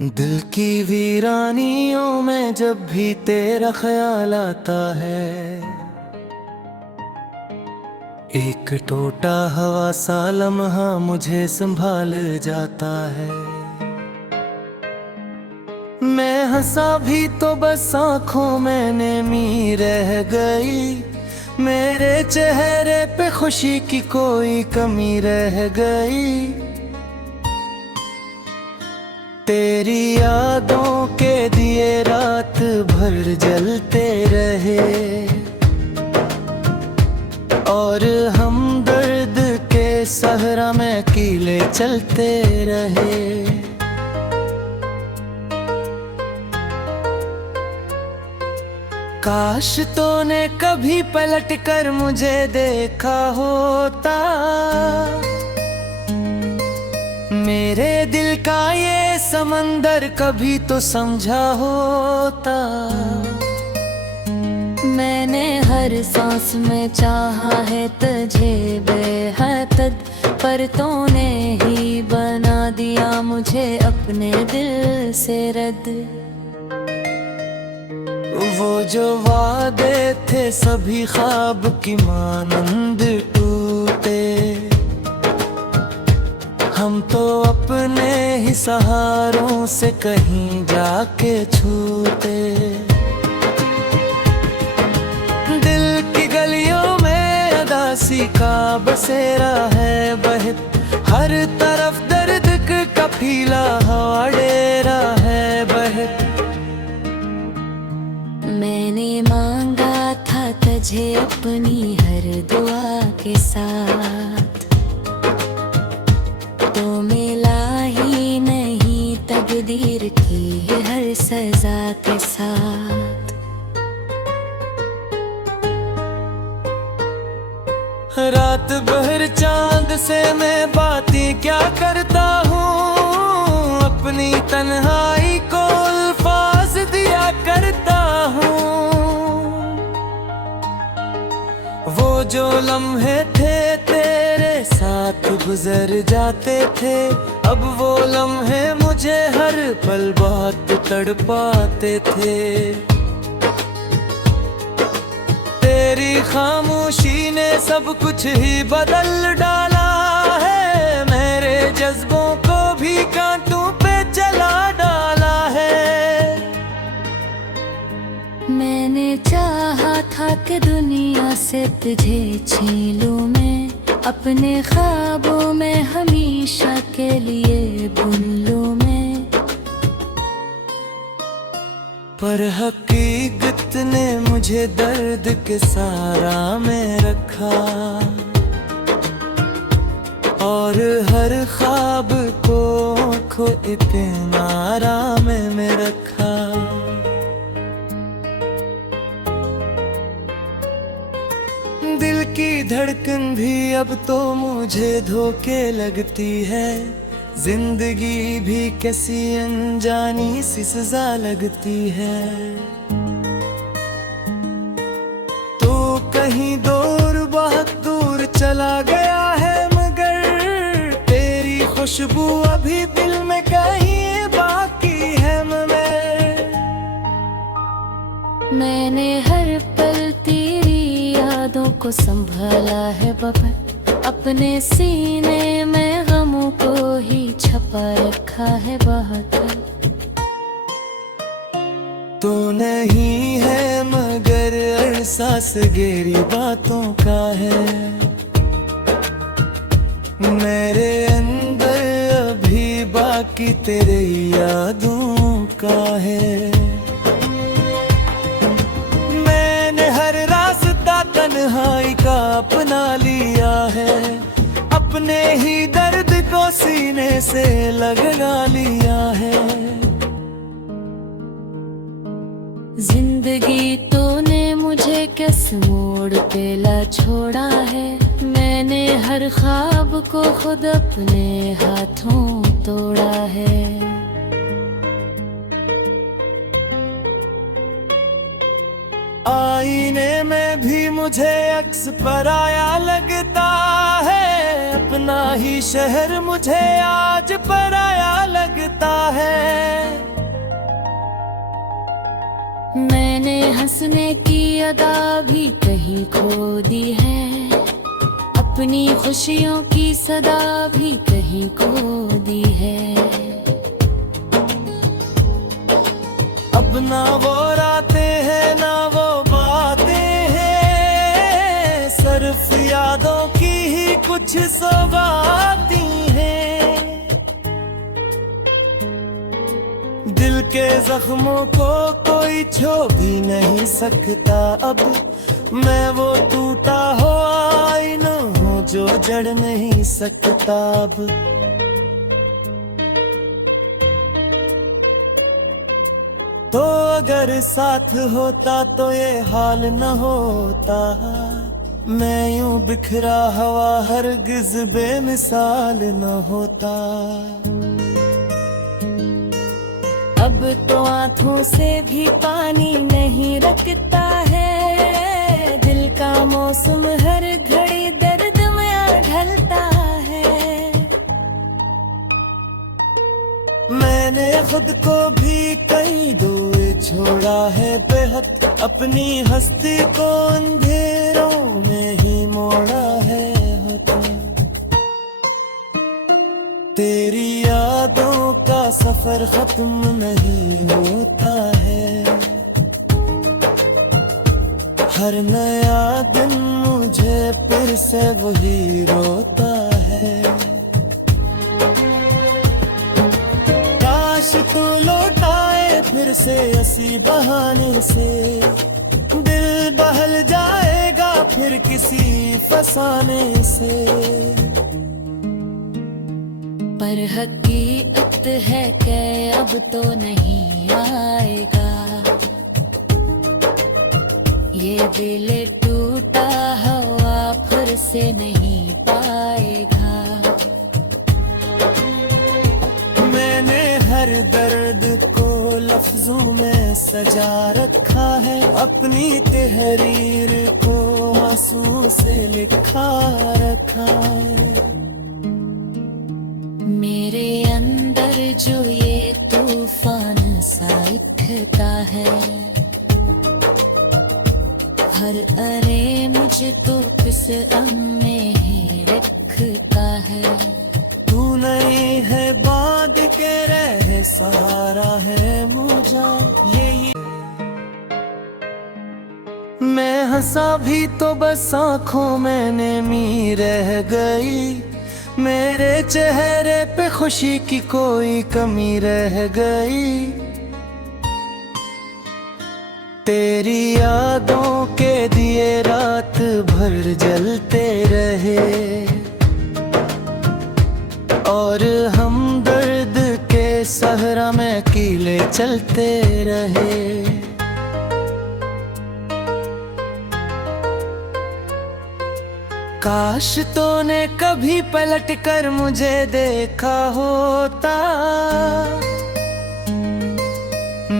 दिल की वीरानियों में जब भी तेरा ख्याल आता है, एक टोटा हवा सा लम्हा मुझे संभाल जाता है। मैं हंसा भी तो बस आंखों में नमी रह गई, मेरे चेहरे पे खुशी की कोई कमी रह गई। तेरी यादों के दिए रात भर जलते रहे और हम दर्द के सहरा में कीले चलते रहे। काश तूने कभी पलट कर मुझे देखा होता, मेरे दिल का ये समंदर कभी तो समझा होता। मैंने हर सांस में चाहा है तुझे बेहद, पर तूने ही बना दिया मुझे अपने दिल से रद्द। वो जो वादे थे सभी ख्वाब की मानंद टूटे, हम तो अपने ही सहारों से कहीं जाके छूटे। दिल की गलियों में अदासी का बसेरा है बहत, हर तरफ दर्द का फीला हवा डेरा है बहत। मैंने मांगा था तुझे अपनी हर दुआ के साथ, तो मिला ही नहीं तकदीर की हर सजा के साथ। रात भर चांद से मैं बातें क्या करता हूँ, अपनी तन्हाई को अल्फाज दिया करता हूँ। वो जो लम्हे थे तेरे साथ गुजर जाते थे, अब वो लम्हे मुझे हर पल बहुत तड़पाते थे। तेरी खामोशी ने सब कुछ ही बदल डाला है, मेरे जज्बों को भी कांटों पे चला डाला है। मैंने चाहा था कि दुनिया से तुझे छीन लूं मैं, अपने ख्वाबों में हमेशा के लिए बुन लूं मैं। पर हकीकत ने मुझे दर्द के सहारा में रखा और हर ख्वाब को इतना आराम में रखा। दिल की धड़कन भी अब तो मुझे धोखे लगती है, जिंदगी भी कैसी अनजानी सी सजा लगती है। तू कहीं दूर बहुत दूर चला गया है, मगर तेरी खुशबू अभी दिल में कहीं बाकी है। मैंने हर पल तेरी यादों को संभाला है बाबा, अपने सीने में गमों को ही छपा रखा है बहुत। तू नहीं है मगर एहसास गहरी बातों का है, मेरे अंदर अभी बाकी तेरे यादों का है। मैंने हर रास्ता तन्हाई का अपना लिया है, अपने ही दर्द को सीने से लगा लिया है। जिंदगी तूने मुझे किस मोड़ पे ला छोड़ा है, मैंने हर ख्वाब को खुद अपने हाथों तोड़ा है। आईने में भी मुझे अक्स पराया लगता है, अपने अपना ही शहर मुझे आज पराया लगता है। मैंने हंसने की अदा भी कहीं खो दी है, अपनी खुशियों की सदा भी कहीं खो दी है। अब ना वो रातें हैं ना वो बातें हैं, सिर्फ यादों की ही कुछ सौगातें हैं। दिल के जख्मों को कोई छू भी नहीं सकता अब, मैं वो टूटा हुआ आईना हूँ जो जड़ नहीं सकता अब। तो अगर साथ होता तो ये हाल न होता, मैं यूं बिखरा हवा हरगिज बेमिसाल न होता। अब तो आंखों से भी पानी नहीं रखता है, दिल का मौसम हर घड़ी दर्द में आ ढलता है। मैंने खुद को भी कई दूर छोड़ा है बेहद, अपनी हस्ती को अंधेरों में ही मोड़ा है होता। तेरी यादों का सफर खत्म नहीं होता है, हर नया दिन मुझे फिर से वही रोता है। काश तू लौटाए फिर से इसी बहाने से, दिल बहल जाएगा फिर किसी फसाने से। पर हकीकत है कि अब तो नहीं आएगा, ये दिल टूटा हुआ फिर से नहीं पाएगा। मैंने हर दर्द को लफ्जों में सजा रखा है, अपनी तहरीर को आंसू से लिखा रखा है। मेरे अंदर जो ये तूफान सा उठता है, हर अरे मुझे तो किस में ही रखता है। तू नहीं है बांध के रहे सहारा है मुझे ये। मैं हंसा भी तो बस आँखों में नमी रह गई, मेरे चेहरे पे खुशी की कोई कमी रह गई। तेरी यादों के दिए रात भर जलते रहे, और हम दर्द के सहरा में कीले चलते रहे। काश तूने कभी पलट कर मुझे देखा होता,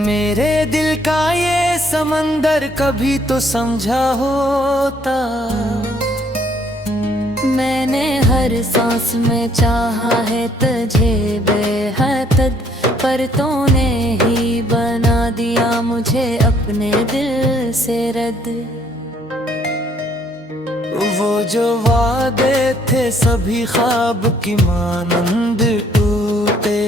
मेरे दिल का ये समंदर कभी तो समझा होता। मैंने हर सांस में चाहा है तुझे बेहद, पर तूने ही बना दिया मुझे अपने दिल से रद्द। वो जो वादे थे सभी ख्वाब की मानंद टूटे,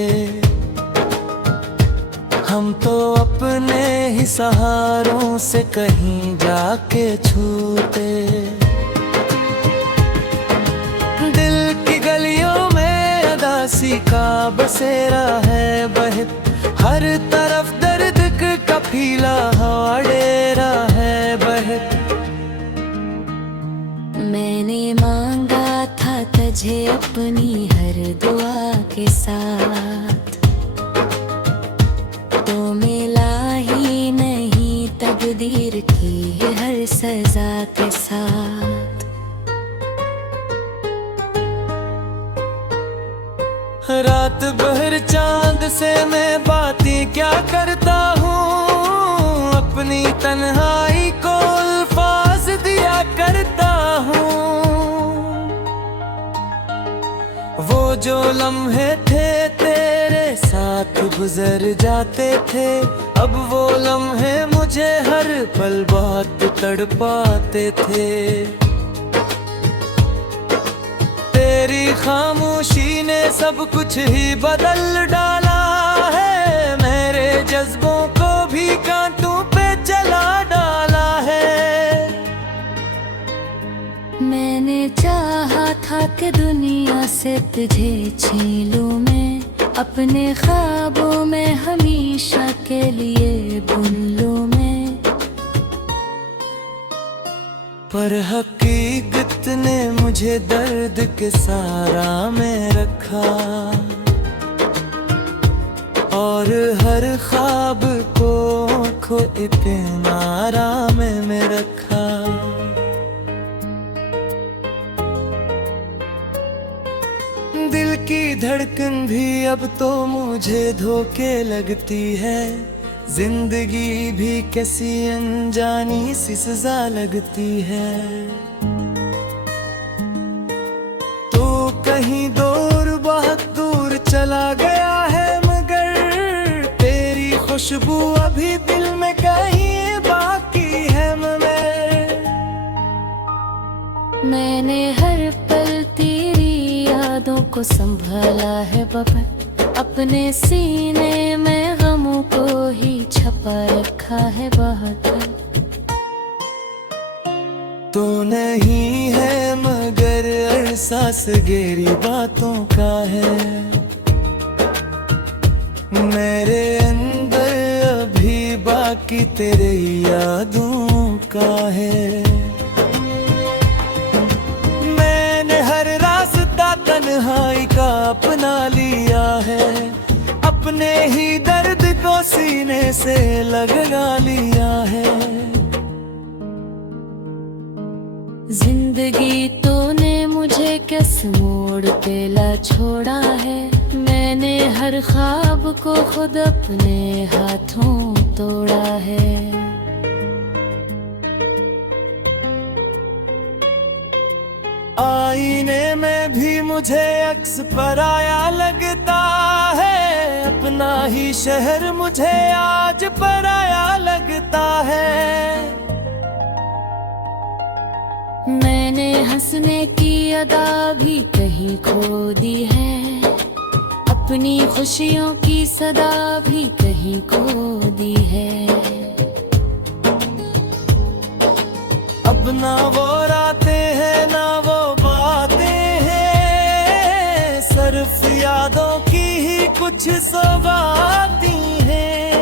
हम तो अपने ही सहारों से कहीं जाके छूटे। दिल की गलियों में अदासी का बसेरा है बहत, हर तरफ दर्द का फीला हवा डेरा है बहत। मैंने मांगा था तुझे अपनी हर दुआ के साथ, तो मिला ही नहीं तकदीर की हर सजा के साथ। रात भर चांद से मैं बातें क्या करता हूँ, अपनी तन्हाई को अल्फाज दिया करता हूँ। जो लम्हे थे तेरे साथ गुजर जाते थे, अब वो लम्हे मुझे हर पल बहुत तड़पाते थे। तेरी खामोशी ने सब कुछ ही बदल डाला है, मेरे जज्बों को भी कांटों पे चला डाला है। मैंने चाहा था कि दुनिया से तुझे छीन लूं मैं, अपने ख्वाबों में हमेशा के लिए बुन लूं मैं। पर हकीकत ने मुझे दर्द के सारा में रखा, और हर ख्वाब को इतना आराम में रखा। दिल की धड़कन भी अब तो मुझे धोखे लगती है, जिंदगी भी कैसी अनजानी सी सजा लगती है। तो कहीं दूर बहुत दूर चला गया है, मगर तेरी खुशबू अभी दिल में कहीं बाकी है। मैंने हर पल तेरी यादों को संभाला है बबन, अपने सीने में गमों को ही छपा रखा है बहुत। तो नहीं है मगर एहसास गहरी बातों का है, मेरे अंदर अभी बाकी तेरे यादों का है। मैंने हर रास्ता तन्हाई का अपना लिया है, अपने ही दर्द को सीने से लगा लिया है। जिंदगी तो ने मुझे किस मोड़ पे ला छोड़ा है, मैंने हर ख्वाब को खुद अपने हाथों तोड़ा है। आईने में भी मुझे अक्स पराया लगता है, अपना ही शहर मुझे आज पराया लगता है। मैंने हंसने की अदा भी कहीं खो दी है, अपनी खुशियों की सदा भी कहीं खो दी है। अब ना वो रातें हैं ना वो बातें हैं, सिर्फ यादों की ही कुछ सौगातें हैं।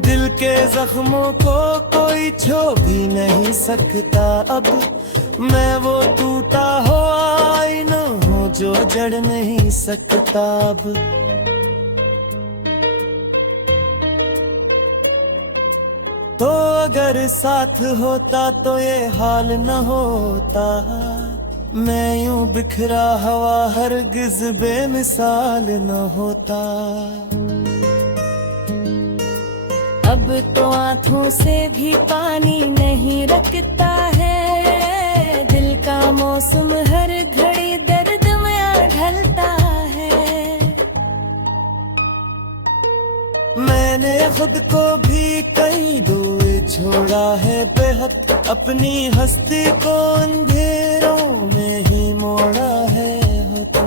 दिल के जख्मों को कोई छू भी नहीं सकता, अब मैं वो टूटा हुआ आईना हूँ जो जड़ नहीं सकता अब। तो अगर साथ होता तो ये हाल न होता, मैं यूं बिखरा हवा हरगिज बेमिसाल न होता। अब तो आंखों से भी पानी नहीं रखता है, दिल का मौसम हर घड़ी दर्द में ढलता है। मैंने खुद को भी कहीं दूर छोड़ा है बेहद, अपनी हस्ती को अंधेरों में ही मोड़ा है होता।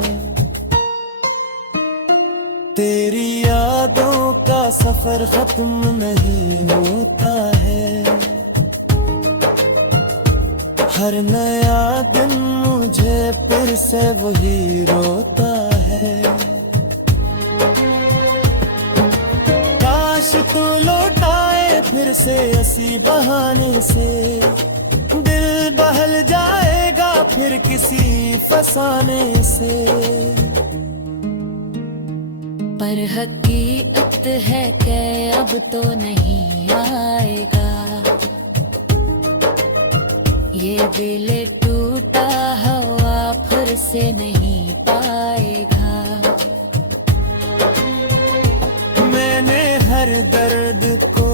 तेरी यादों का सफर खत्म नहीं होता है, हर नया दिन मुझे फिर से वही रोता है। काश तू लौटाए फिर से इसी बहाने से, दिल बहल जाएगा फिर किसी फसाने से। पर हकीकत है कि अब तो नहीं आएगा, ये दिल टूटा हुआ फिर से नहीं पाएगा। मैंने हर दर्द को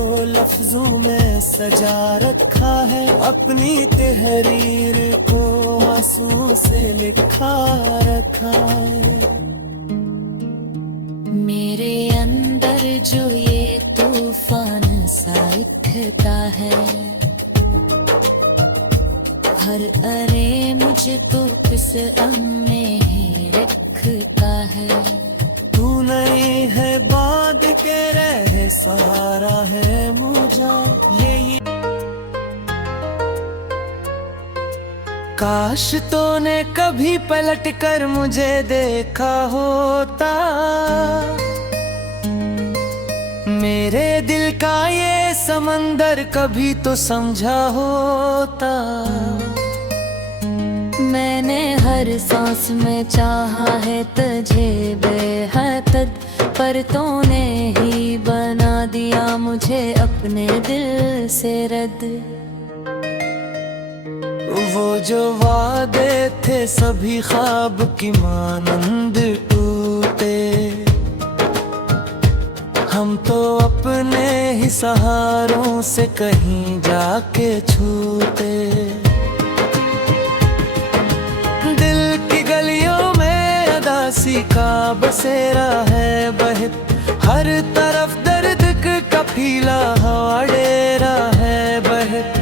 लफ्जों में सजा रखा है, अपनी तहरीर को आंसू से लिखा रखा है। मेरे अंदर जो ये तूफान सा उठता है, हर अरे मुझे तो किस में ही रखता है। तू नहीं है बाद के रह सहारा है मुझे यही। काश तूने कभी पलट कर मुझे देखा होता, मेरे दिल का ये समंदर कभी तो समझा होता। मैंने हर सांस में चाहा है तुझे बेहद, पर तूने ही बना दिया मुझे अपने दिल से रद्द। वो जो वादे थे सभी ख्वाब की मानंद टूटे, हम तो अपने ही सहारों से कहीं जाके छूटे। दिल की गलियों में अदासी का बसेरा है बहत, हर तरफ दर्द का फीला हवा डेरा है बहत।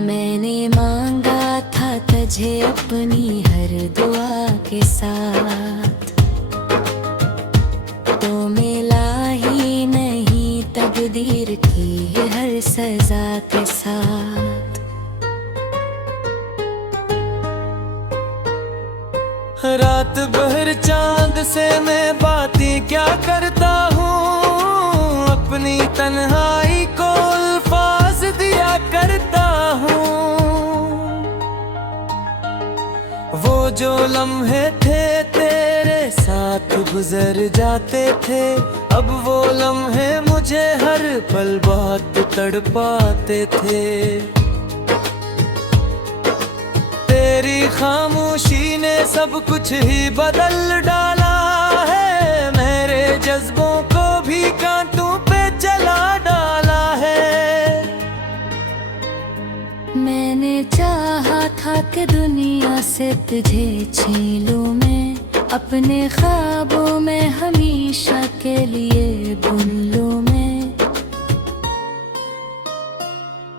मैंने मांगा था तुझे अपनी हर दुआ के साथ, तो मिला ही नहीं तकदीर की हर सजा के साथ। रात भर चांद से मैं बातें क्या करता हूँ, अपनी तन्हाई को अल्फाज दिया करता हूँ। वो जो लम्हे थे तेरे साथ गुजर जाते थे, अब वो लम्हे मुझे हर पल बहुत तड़पाते थे। तेरी खामोशी ने सब कुछ ही बदल डाला है, मेरे जज्बों को भी कांटों पे चला डाला है। मैंने चाहा था कि दुनिया से तुझे छीन लूं मैं, अपने ख्वाबों में हमेशा के लिए बुन लूं मैं।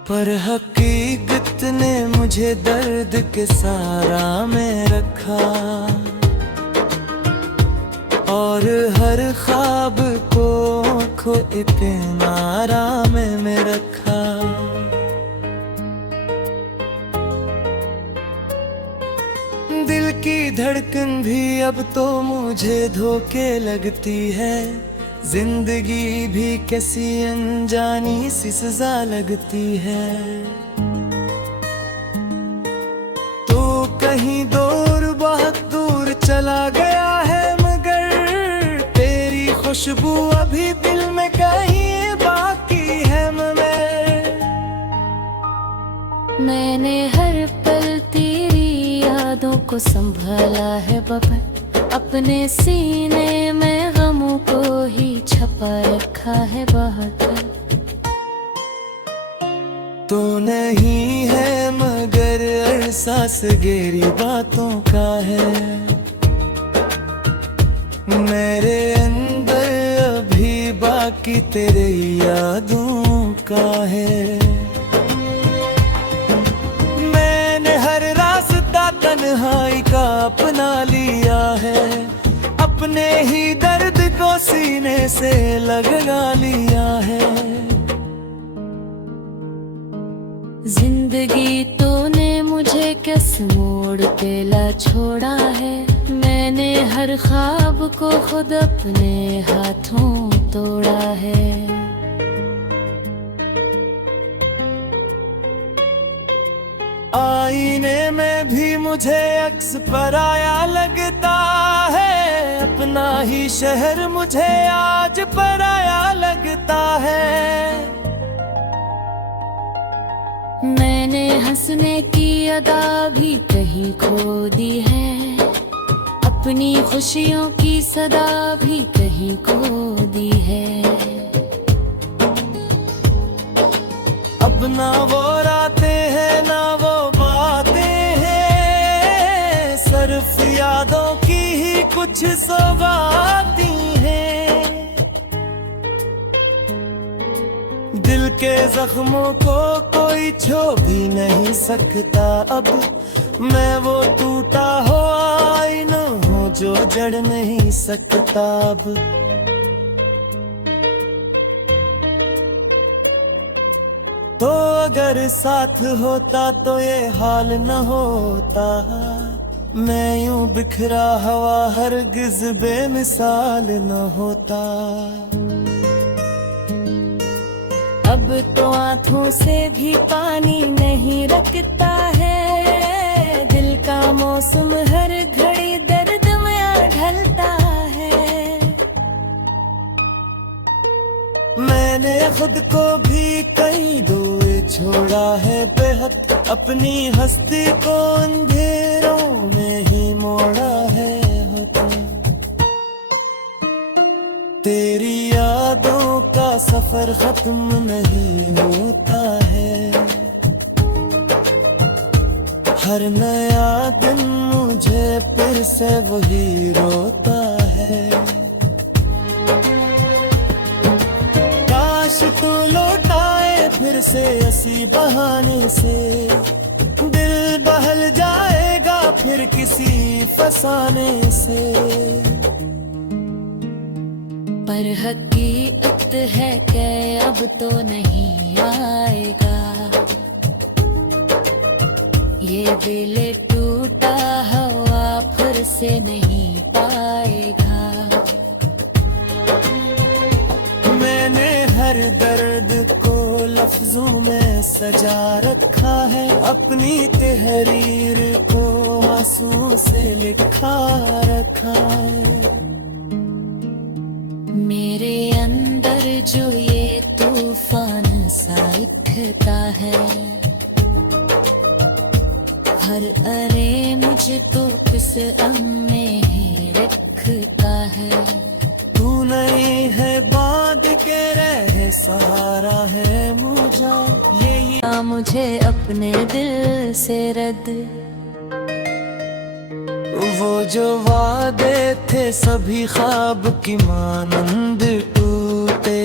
पर हकीकत ने मुझे दर्द के सारा में रखा, और हर ख्वाब को इतना आराम में रखा। दिल की धड़कन भी अब तो मुझे धोखे लगती है, जिंदगी भी कैसी अनजानी सी सजा लगती है। तू कहीं दूर बहुत दूर चला गया है, मगर तेरी खुशबू अभी दिल में कहीं बाकी है। मैंने हर पल तेरी यादों को संभाला है बबन, अपने सीने में गमों को ही छपा रखा है बहुत। तो नहीं है मगर एहसास गहरी बातों का है, मेरे अंदर अभी बाकी तेरे यादों का है। मैंने हर रास्ता तन्हाई का अपना लिया है, अपने ही दर्द को सीने से लगा लिया है। जिंदगी तूने मुझे किस मोड़ पे ला छोड़ा है, मैंने हर ख्वाब को खुद अपने हाथों तोड़ा है। आईने में भी मुझे अक्स पराया लगता है, अपना ही शहर मुझे आज पराया लगता है। मैंने हंसने की अदा भी कहीं खो दी है, अपनी खुशियों की सदा भी कहीं खो दी है। ना वो रातें हैं ना वो बातें हैं, सिर्फ यादों की ही कुछ सौगातें हैं। दिल के जख्मों को कोई छू भी नहीं सकता अब, मैं वो टूटा हुआ आईना हूँ जो जड़ नहीं सकता अब। तो अगर साथ होता तो ये हाल न होता, मैं यूं बिखरा हुआ हरगिज बेमिसाल न होता। अब तो आंखों से भी पानी नहीं रखता है, दिल का मौसम हर घड़ी दर्द में ढलता है। मैंने खुद को भी कई दूर छोड़ा है बेहद, अपनी हस्ती को अंधेरों में ही मोड़ा है होता। तेरी यादों का सफर खत्म नहीं होता है, हर नया दिन मुझे फिर से वही रोता है। काश तू लौटाए फिर से इसी बहाने से, दिल बहल जाएगा फिर किसी फसाने से। पर हकीकत है कि अब तो नहीं आएगा, ये दिल टूटा हुआ फिर से नहीं पाएगा। मैंने हर दर्द को लफ्जों में सजा रखा है, अपनी तहरीर को आंसू से लिखा रखा है। मेरे अंदर जो ये तूफान सा उठता है, हर अरे मुझे तो किस में ही रखता है। तू नहीं है बांध के रहे सहारा है मुझे, यही मुझे अपने दिल से रद्द, वो जो वादे थे सभी ख्वाब की मानंद टूटे।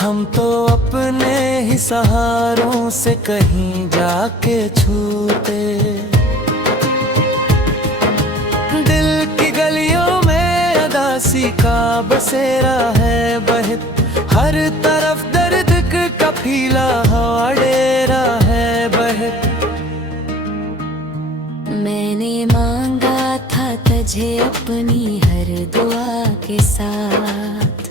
हम तो अपने ही सहारों से कहीं जाके छूटे। दिल की गलियों में अदासी का बसेरा है बहत, हर तरफ दर्द का फीला हवा डेरा है बहत। मैंने मांगा था तुझे अपनी हर दुआ के साथ,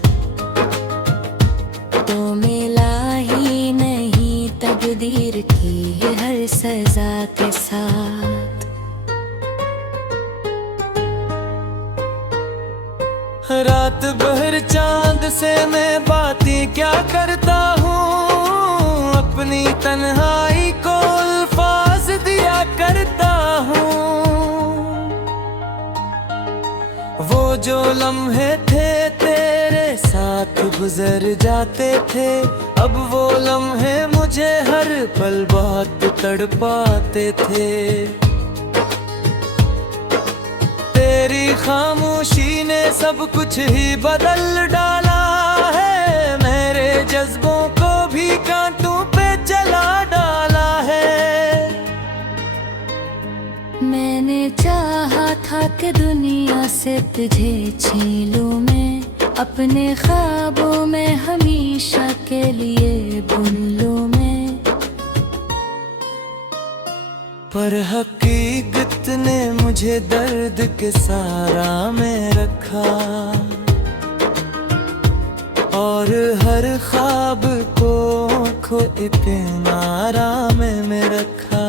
तो मिला ही नहीं तकदीर की हर सजा के साथ। रात भर चांद से मैं बातें क्या करता हूँ, अपनी तन्हाई को अल्फाज दिया करता हूँ। वो जो लम्हे थे तेरे साथ गुजर जाते थे, अब वो लम्हे मुझे हर पल बहुत तड़पाते थे। तेरी खामोशी ने सब कुछ ही बदल डाला है, मेरे जज्बों को भी कांटों पे चला डाला है। मैंने चाहा था कि दुनिया से तुझे छीन लूं मैं, अपने ख्वाबों में हमेशा के लिए बुन लूं मैं। पर हकीकत ने मुझे दर्द के सहारा में रखा, और हर ख्वाब को आँखों किनारा में रखा।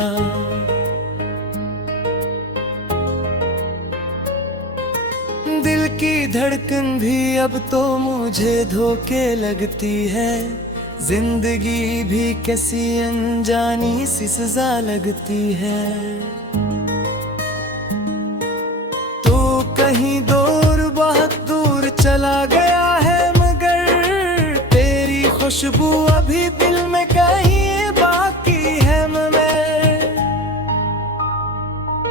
दिल की धड़कन भी अब तो मुझे धोखे लगती है, जिंदगी भी कैसी अनजानी सी सजा लगती है। तो कहीं दूर बहुत दूर चला गया है, मगर तेरी खुशबू अभी दिल में कहीं बाकी है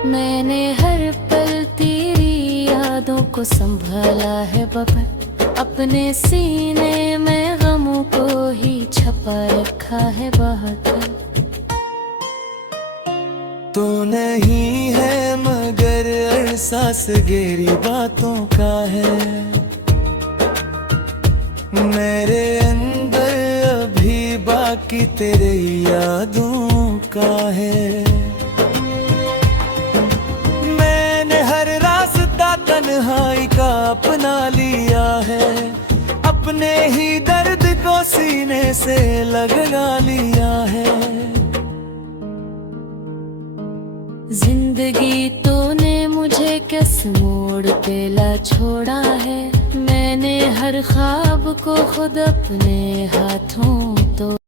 मैंने हर पल तेरी यादों को संभाला है बब्बर, अपने सीने में गमों को ही छपा रखा है बहुत। तो नहीं है मगर एहसास गहरी बातों का है, मेरे अंदर अभी बाकी तेरे यादों का है। मैंने हर रास्ता तन्हाई का अपना लिया है, अपने ही दर्द को सीने से लगा लिया है। जिंदगी तूने मुझे किस मोड़ पे ला छोड़ा है, मैंने हर ख्वाब को खुद अपने हाथों तो